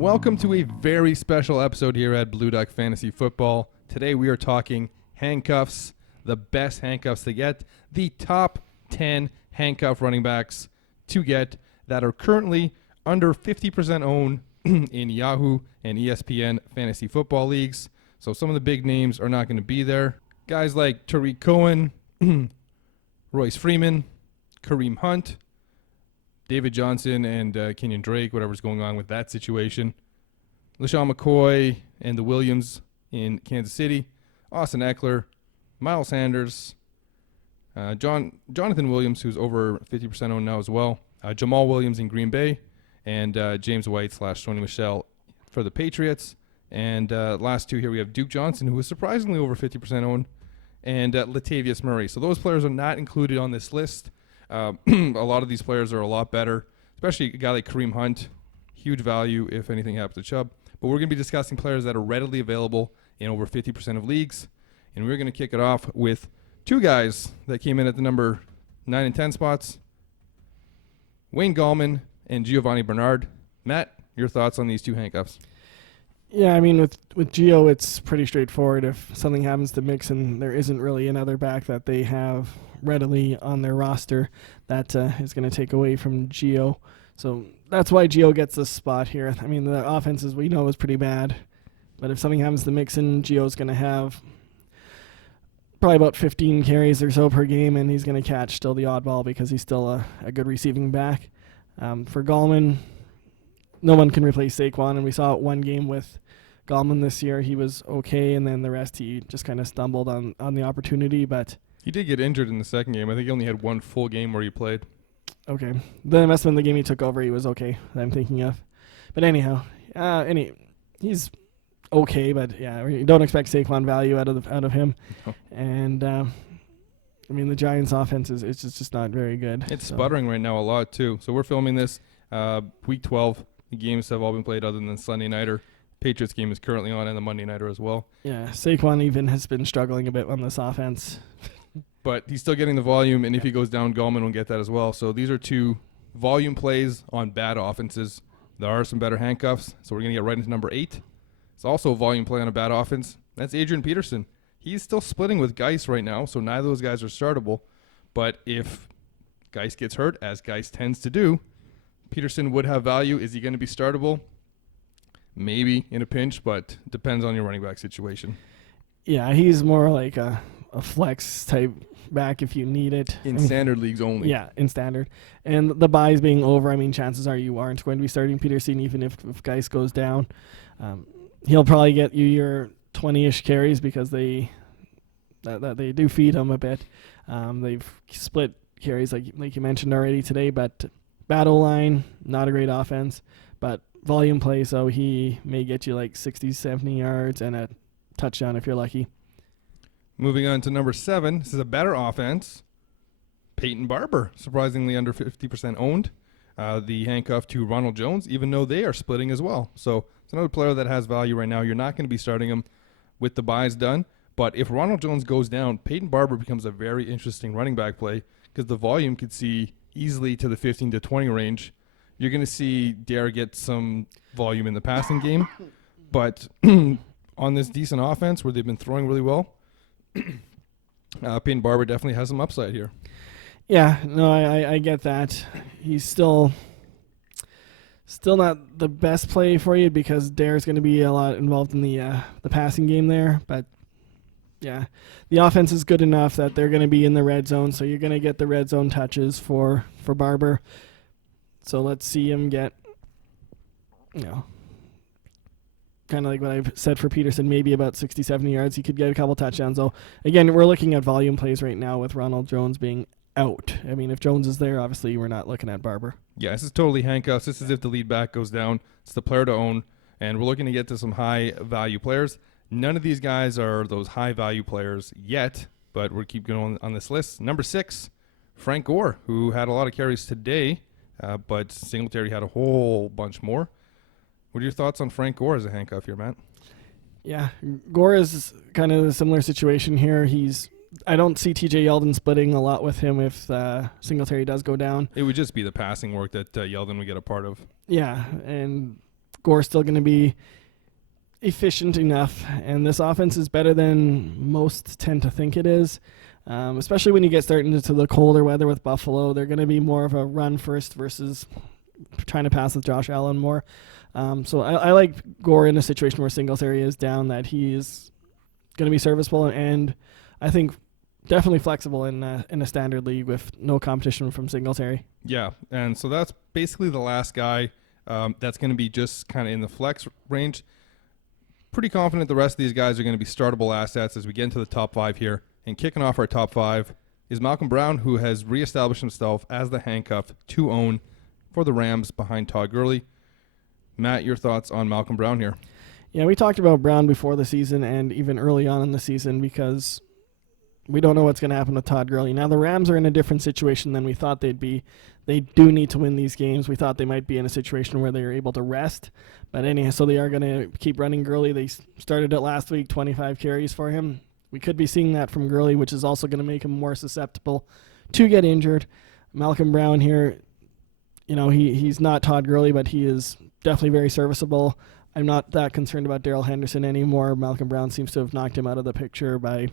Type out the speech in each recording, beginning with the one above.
Welcome to a very special episode here at Blue Duck Fantasy Football. Today we are talking handcuffs, the best handcuffs to get, the top 10 handcuff running backs to get that are currently under 50% owned in Yahoo and ESPN fantasy football leagues. So some of the big names are not going to be there. Guys like Tariq Cohen, Royce Freeman, Kareem Hunt, David Johnson and Kenyon Drake, whatever's going on with that situation. LaShawn McCoy and the Williams in Kansas City. Austin Eckler, Miles Sanders, Jonathan Williams, who's over 50% owned now as well. Jamal Williams in Green Bay. And James White / Sony Michel for the Patriots. And last two here, we have Duke Johnson, who is surprisingly over 50% owned, and Latavius Murray. So those players are not included on this list. A lot of these players are a lot better, especially a guy like Kareem Hunt. Huge value if anything happens to Chubb. But we're going to be discussing players that are readily available in over 50% of leagues. And we're going to kick it off with two guys that came in at the number 9 and 10 spots. Wayne Gallman and Giovanni Bernard. Matt, your thoughts on these two handcuffs? Yeah, I mean, with Gio, it's pretty straightforward. If something happens to Mixon, there isn't really another back that they have readily on their roster that is going to take away from Gio. So that's why Gio gets this spot here. I mean, the offense, as we know, is pretty bad. But if something happens to Mixon, Gio's going to have probably about 15 carries or so per game, and he's going to catch still the oddball because he's still a good receiving back. For Gallman, no one can replace Saquon, and we saw it one game with Gallman this year. He was okay, and then the rest he just kind of stumbled on the opportunity. But he did get injured in the second game. I think he only had one full game where he played. Okay. Then must have been the game he took over. He was okay, that I'm thinking of. But anyhow, he's okay, but yeah, we don't expect Saquon value out of him. No. And I mean, the Giants' offense is just not very good. It's sputtering right now a lot too. So we're filming this week 12. The games have all been played other than Sunday nighter. Patriots game is currently on, and the Monday nighter as well. Yeah, Saquon even has been struggling a bit on this offense. But he's still getting the volume, and if he goes down, Gallman will get that as well. So these are two volume plays on bad offenses. There are some better handcuffs, so we're going to get right into number 8. It's also a volume play on a bad offense. That's Adrian Peterson. He's still splitting with Geis right now, so neither of those guys are startable. But if Geis gets hurt, as Geis tends to do, Peterson would have value. Is he going to be startable? Maybe in a pinch, but depends on your running back situation. Yeah, he's more like a flex type back if you need it. In standard leagues only. Yeah, in standard. And the buys being over, I mean, chances are you aren't going to be starting Peterson even if Geis goes down. He'll probably get you your 20-ish carries because they do feed him a bit. They've split carries like you mentioned already today, but battle line, not a great offense, but volume play, so he may get you like 60, 70 yards and a touchdown if you're lucky. Moving on to number 7. This is a better offense. Peyton Barber, surprisingly under 50% owned. The handcuff to Ronald Jones, even though they are splitting as well. So it's another player that has value right now. You're not going to be starting him with the buys done. But if Ronald Jones goes down, Peyton Barber becomes a very interesting running back play because the volume could see easily to the 15 to 20 range. You're going to see Dare get some volume in the passing game. But on this decent offense where they've been throwing really well, Peyton Barber definitely has some upside here. Yeah, no, I get that. He's still not the best play for you because Dare's going to be a lot involved in the passing game there. But, yeah, the offense is good enough that they're going to be in the red zone, so you're going to get the red zone touches for Barber. So let's see him get, kind of like what I've said for Peterson, maybe about 60, 70 yards. He could get a couple touchdowns. So, again, we're looking at volume plays right now with Ronald Jones being out. I mean, if Jones is there, obviously we're not looking at Barber. Yeah, this is totally handcuffs. This is if the lead back goes down. It's the player to own, and we're looking to get to some high-value players. None of these guys are those high-value players yet, but we'll keep going on this list. Number 6, Frank Gore, who had a lot of carries today, but Singletary had a whole bunch more. What are your thoughts on Frank Gore as a handcuff here, Matt? Yeah, Gore is kind of a similar situation here. I don't see TJ Yeldon splitting a lot with him if Singletary does go down. It would just be the passing work that Yeldon would get a part of. Yeah, and Gore's still going to be efficient enough, and this offense is better than most tend to think it is. Especially when you get starting into the colder weather with Buffalo, they're going to be more of a run first versus trying to pass with Josh Allen more. So I like Gore in a situation where Singletary is down, that he is going to be serviceable, and I think definitely flexible in a standard league with no competition from Singletary. Yeah, and so that's basically the last guy that's going to be just kind of in the flex range. Pretty confident the rest of these guys are going to be startable assets as we get into the top 5 here. And kicking off our top 5 is Malcolm Brown, who has reestablished himself as the handcuff to own for the Rams behind Todd Gurley. Matt, your thoughts on Malcolm Brown here? Yeah, we talked about Brown before the season and even early on in the season because we don't know what's going to happen with Todd Gurley. Now, the Rams are in a different situation than we thought they'd be. They do need to win these games. We thought they might be in a situation where they are able to rest. But anyhow, so they are going to keep running Gurley. They started it last week, 25 carries for him. We could be seeing that from Gurley, which is also going to make him more susceptible to get injured. Malcolm Brown here, he's not Todd Gurley, but he is definitely very serviceable. I'm not that concerned about Darrell Henderson anymore. Malcolm Brown seems to have knocked him out of the picture by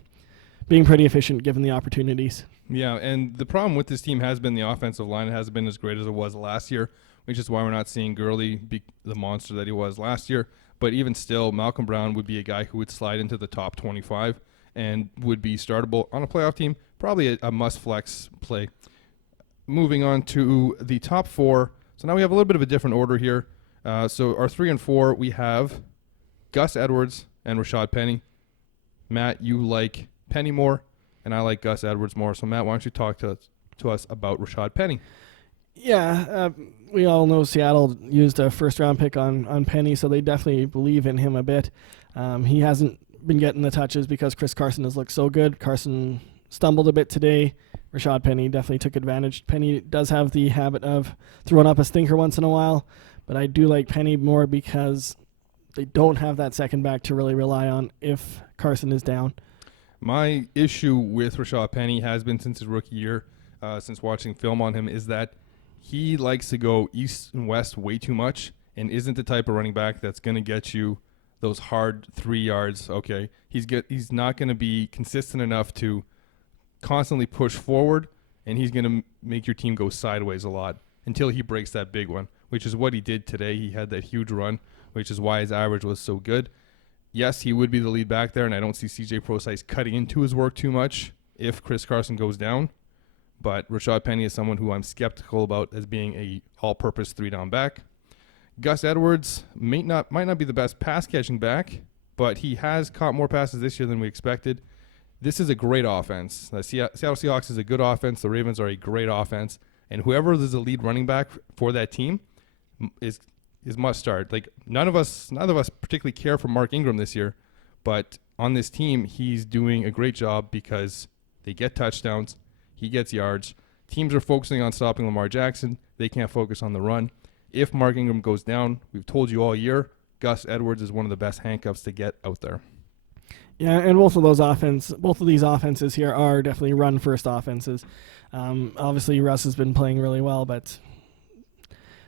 being pretty efficient given the opportunities. Yeah, and the problem with this team has been the offensive line. It hasn't been as great as it was last year, which is why we're not seeing Gurley be the monster that he was last year. But even still, Malcolm Brown would be a guy who would slide into the top 25 and would be startable on a playoff team, probably a must-flex play. Moving on to the top 4. So now we have a little bit of a different order here. So our 3 and 4, we have Gus Edwards and Rashad Penny. Matt, you like Penny more, and I like Gus Edwards more. So, Matt, why don't you talk to us about Rashad Penny? Yeah, we all know Seattle used a first-round pick on Penny, so they definitely believe in him a bit. He hasn't been getting the touches because Chris Carson has looked so good. Carson stumbled a bit today. Rashad Penny definitely took advantage. Penny does have the habit of throwing up a stinker once in a while, but I do like Penny more because they don't have that second back to really rely on if Carson is down. My issue with Rashad Penny has been since his rookie year, since watching film on him, is that he likes to go east and west way too much and isn't the type of running back that's going to get you those hard 3 yards. Okay, he's not going to be consistent enough to constantly push forward, and he's going to make your team go sideways a lot until he breaks that big one, which is what he did today. He had that huge run, which is why his average was so good. Yes, he would be the lead back there, and I don't see C.J. Prosise cutting into his work too much if Chris Carson goes down. But Rashad Penny is someone who I'm skeptical about as being a all-purpose 3-down back. Gus Edwards might not be the best pass-catching back, but he has caught more passes this year than we expected. This is a great offense. The Seattle Seahawks is a good offense. The Ravens are a great offense. And whoever is the lead running back for that team is must start. Like none of us particularly care for Mark Ingram this year, but on this team, he's doing a great job because they get touchdowns, he gets yards. Teams are focusing on stopping Lamar Jackson. They can't focus on the run. If Mark Ingram goes down, we've told you all year, Gus Edwards is one of the best handcuffs to get out there. Yeah, and both of these offenses here are definitely run-first offenses. Obviously, Russ has been playing really well, but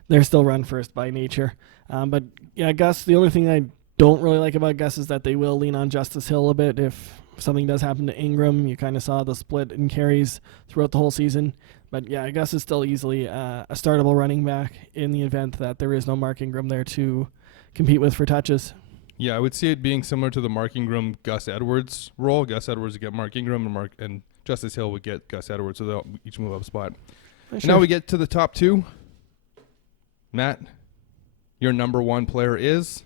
they're still run-first by nature. But yeah, Gus, the only thing I don't really like about Gus is that they will lean on Justice Hill a bit. If something does happen to Ingram, you kind of saw the split in carries throughout the whole season. But yeah, Gus is still easily a startable running back in the event that there is no Mark Ingram there to compete with for touches. Yeah, I would see it being similar to the Mark Ingram, Gus Edwards role. Gus Edwards would get Mark Ingram, and Justice Hill would get Gus Edwards, so they'll each move up a spot. Sure. And now we get to the top 2. Matt, your number 1 player is?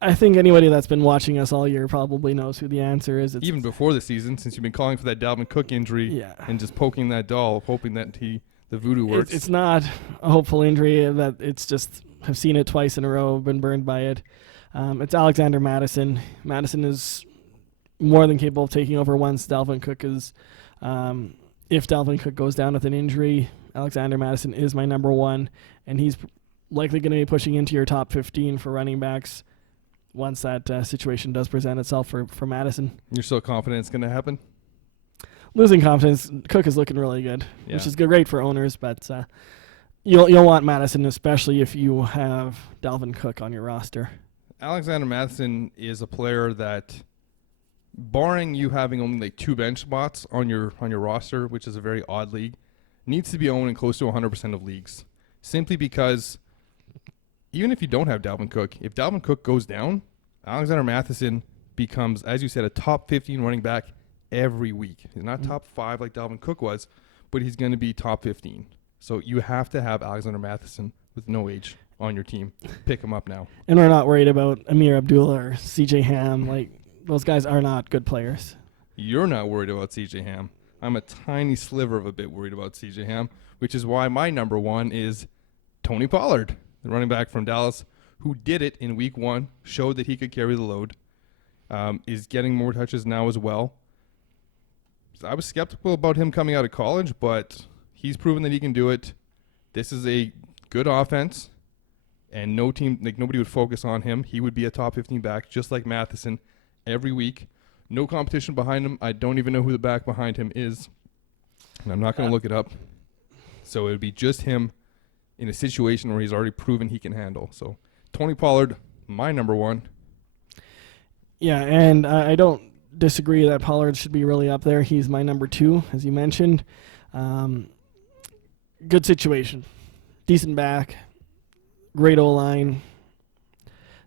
I think anybody that's been watching us all year probably knows who the answer is. Even before the season, since you've been calling for that Dalvin Cook injury and just poking that doll, hoping that the voodoo works. It's not a hopeful injury. That it's just, I've seen it twice in a row, been burned by it. It's Alexander Mattison. Mattison is more than capable of taking over once Dalvin Cook is. If Dalvin Cook goes down with an injury, Alexander Mattison is my number 1, and he's likely going to be pushing into your top 15 for running backs once that situation does present itself for Mattison. You're so confident it's going to happen? Losing confidence, Cook is looking really good, which is great for owners, but you'll want Madison, especially if you have Dalvin Cook on your roster. Alexander Matheson is a player that, barring you having only like 2 bench spots on your roster, which is a very odd league, needs to be owned in close to 100% of leagues. Simply because even if you don't have Dalvin Cook, if Dalvin Cook goes down, Alexander Matheson becomes, as you said, a top 15 running back every week. He's not top 5 like Dalvin Cook was, but he's going to be top 15. So you have to have Alexander Matheson with no age on your team. Pick him up now. And we're not worried about Amir Abdullah or CJ Ham. Like, those guys are not good players. You're not worried about CJ Ham. I'm a tiny sliver of a bit worried about CJ Ham, which is why my number 1 is Tony Pollard, the running back from Dallas, who did it in week 1, showed that he could carry the load, is getting more touches now as well. I was skeptical about him coming out of college, but he's proven that he can do it. This is a good offense, and no team, like nobody would focus on him. He would be a top 15 back, just like Matheson, every week. No competition behind him. I don't even know who the back behind him is, and I'm not going to look it up. So it would be just him in a situation where he's already proven he can handle. So Tony Pollard, my number 1. Yeah, and I don't disagree that Pollard should be really up there. He's my number 2, as you mentioned. Good situation. Decent back. Great O-line.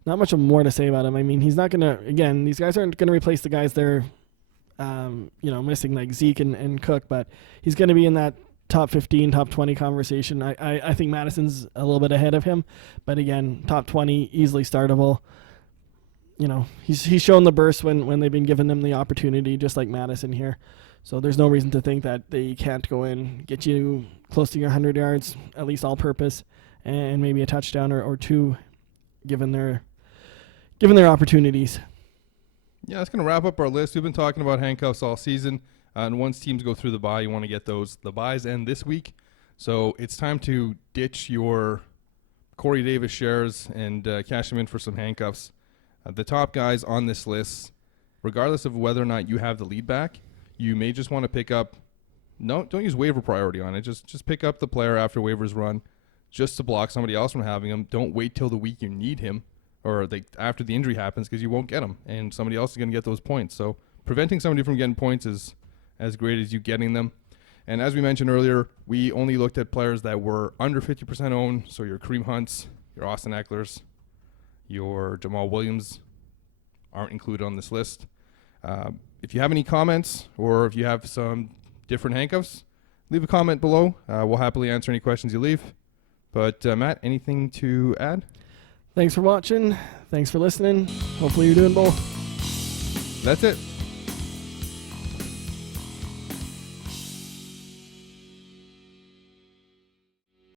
Not much more to say about him. I mean, he's not going to, again, these guys aren't going to replace the guys they're, missing, like Zeke and Cook, but he's going to be in that top 15, top 20 conversation. I think Madison's a little bit ahead of him, but again, top 20, easily startable. He's shown the burst when they've been giving them the opportunity, just like Madison here. So there's no reason to think that they can't go in, get you close to your 100 yards, at least all-purpose, and maybe a touchdown or 2, given their opportunities. Yeah, that's going to wrap up our list. We've been talking about handcuffs all season, and once teams go through the bye, you want to get those. The byes end this week, so it's time to ditch your Corey Davis shares and cash them in for some handcuffs. The top guys on this list, regardless of whether or not you have the lead back, you may just want to pick up. No, don't use waiver priority on it. Just pick up the player after waivers run, just to block somebody else from having him. Don't wait till the week you need him, or after the injury happens, because you won't get him, and somebody else is going to get those points. So preventing somebody from getting points is as great as you getting them. And as we mentioned earlier, we only looked at players that were under 50% owned. So your Kareem Hunts, your Austin Eckler's, your Jamal Williams aren't included on this list. If you have any comments or if you have some different handcuffs, leave a comment below. We'll happily answer any questions you leave. But Matt, anything to add? Thanks for watching. Thanks for listening. Hopefully you're doing both. That's it.